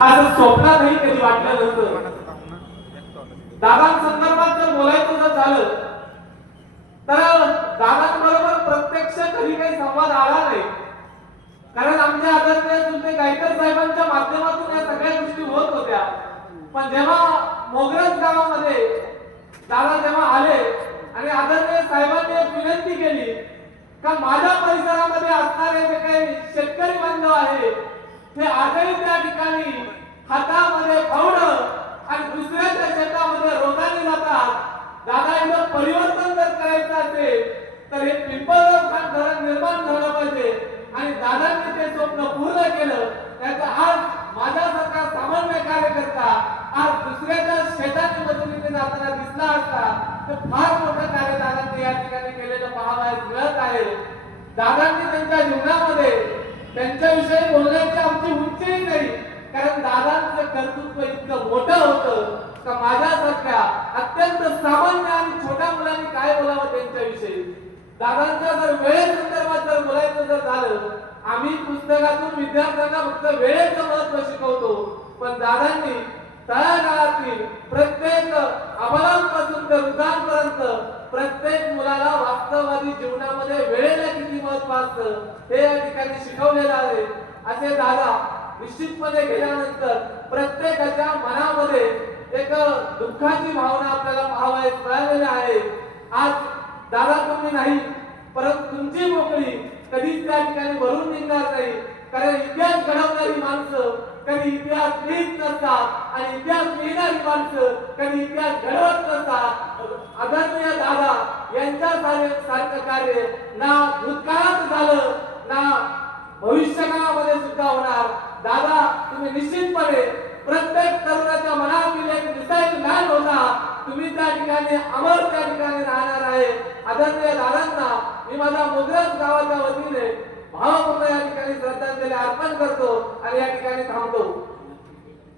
असं स्वप्नातही कधी वाटलं नसतं. दादांसंदर्भात जर बोलायचं जर झालं तर दादांबरोबर प्रत्यक्ष कधी काही संवाद आला नाही. कारण आमच्या आदरणीय सुद्धा गायकर साहेबांच्या माध्यमातून या सगळ्या गोष्टी होत होत्या. पण जेव्हा मोगरज गावामध्ये दादा जेव्हा आले आणि आदरणीय साहेबांनी एक विनंती केली का माझ्या परिसरामध्ये असणारे जे काही शेतकरी बांधव आहे ते आजही त्या ठिकाणी हातामध्ये फावडं आणि दुसऱ्याच्या शेतामध्ये रोगाने जातात. दादा इथं परिवर्तन जर करायचं असेल तर हे पिंपळगाव खान धरण निर्माण झालं पाहिजे आणि दादांनी ते स्वप्न पूर्ण केलं. त्याचा आज माझ्यासारखा सामान्य कार्यकर्ता आज दुसऱ्याच्या शेताची मदतीने जाताना दिसला असता तर फार मोठं कार्य दादांनी या ठिकाणी केलेलं पाहावयास मिळत आहे. दादांनी त्यांच्या जीवनामध्ये त्यांच्याविषयी बोलण्याची आमची उंचीही नाही, कारण दादांचं कर्तृत्व इतकं मोठं होतं का माझ्यासारख्या अत्यंत सामान्य आणि छोट्या मुलांनी काय बोलावं त्यांच्याविषयी. दादांच्या जर वेळेसंदर्भात जर बोलायचं जर झालं, आम्ही पुस्तकातून विद्यार्थ्यांना फक्त वेळेचं महत्त्व शिकवतो, पण दादांनी तळागाळातील प्रत्येक अबलांपासून तर वृद्धांपर्यंत प्रत्येक मुलाला वास्तववादी जीवनामध्ये वेळेला किती महत्त्व असतं हे या ठिकाणी शिकवलेलं आहे. असे दादा निश्चितपणे गेल्यानंतर प्रत्येकाच्या मनामध्ये एक दुःखाची भावना आपल्याला पाहावयास मिळालेली आहे. आज दादा तुम्ही नाही, परंतु तुमची मोकळी कधीच त्या ठिकाणी भरून निघणार नाही. कारण इतिहास घडवणारी माणसं कधी इतिहास लिहित नसतात आणि इतिहास लिहिणारी माणसं कधी इतिहास घडवत नसतात. आदरणीय दादा यांच्या सारखं कार्य ना भूतकाळात झालं ना भविष्यकाळामध्ये सुद्धा होणार. दादा तुम्ही निश्चितपणे प्रत्येक तरुणाच्या मनातील एक मिसाईल मॅन होता. तुम्ही त्या ठिकाणी अमर त्या ठिकाणी राहणार आहे. आदरणीय दादांना मी माझ्या मोगरज गावाच्या वतीने भावपूर्ण या ठिकाणी श्रद्धांजली अर्पण करतो आणि या ठिकाणी थांबतो.